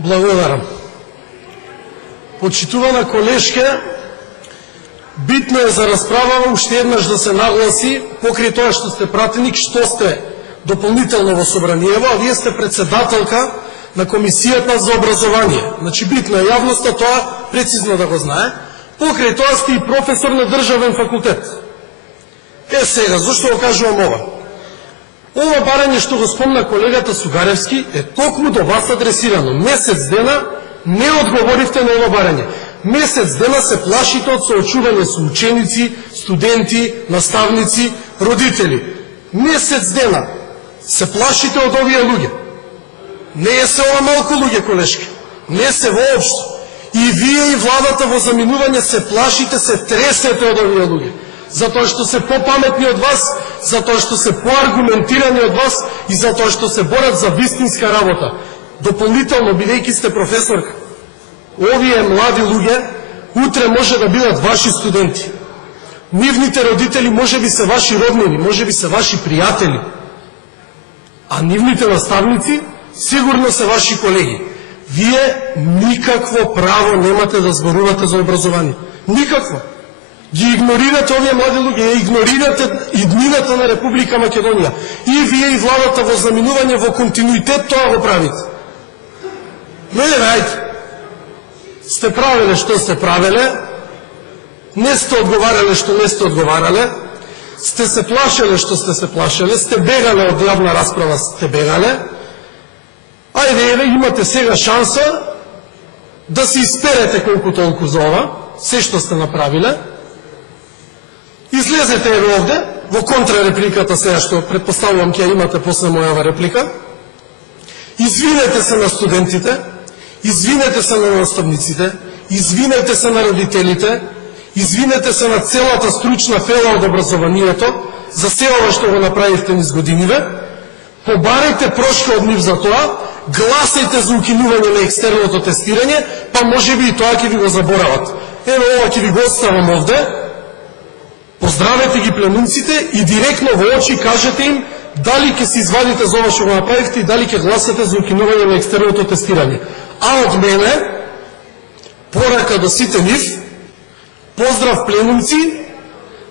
Благодарам. Почитувана колешка, битно е за расправа уште еднаш да се нагласи покрај тоа што сте пратеник, што сте дополнително во Собраниево, а вие сте председателка на Комисијата за образование. Значи битно е јавноста тоа прецизно да го знае. Покрај тоа сте и професор на државен факултет. Сега, зашто го кажувам ова? Ова барање што го спомна колегата Сугаревски е токму до вас адресирано. Месец дена не одговоривте на ова барање. Месец дена се плашите од соочување со ученици, студенти, наставници, родители. Месец дена се плашите од овие луѓе. Не е се ова малку луѓе, колешки. Не се воопшто. И вие и владата во заминување се плашите, се тресете од овие луѓе. Затоа што се попаметни од вас, затоа што се поаргументирани од вас и затоа што се борат за вистинска работа. Дополнително, бидејќи сте професорка, овие млади луѓе утре може да бидат ваши студенти. Нивните родители може би се ваши роднини, може би се ваши пријатели. А нивните наставници сигурно се ваши колеги. Вие никакво право немате да зборувате за образование. Никакво. Ги игнорирате овие млади луѓе, игнорирате иднината на Република Македонија. И вие и владата во заминување во континуитет тоа го правите. Не, рајте. Сте правеле што сте правеле, не сте одговарале што не сте одговарале, сте се плашеле што сте се плашеле, сте бегале од јавна расправа, сте бегале. Ајде, еве, имате сега шанса да се исперете колку толку за ова, се што сте направиле. Излезете еве овде, во контрарепликата сега што предпоставувам ќе имате после мојава реплика. Извинете се на студентите, извинете се на наставниците, извинете се на родителите, извинете се на целата стручна фела од образованието за се ова што го направивте низ годиниве. Побарајте прошка од нив за тоа, гласајте за укинување на екстерното тестирање, па може би и тоа ќе ви го заборават. Ево ова ќе ви го оставам овде. Поздравете ги пленумците и директно во очи кажете им дали ќе се извадите за ова што го направивте и дали ќе гласате за укинување на екстерното тестирање. А од мене, порака до сите нив, поздрав пленумци,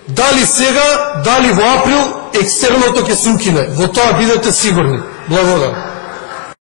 дали сега, дали во април, екстерното ќе се укине. Во тоа бидете сигурни. Благодарам.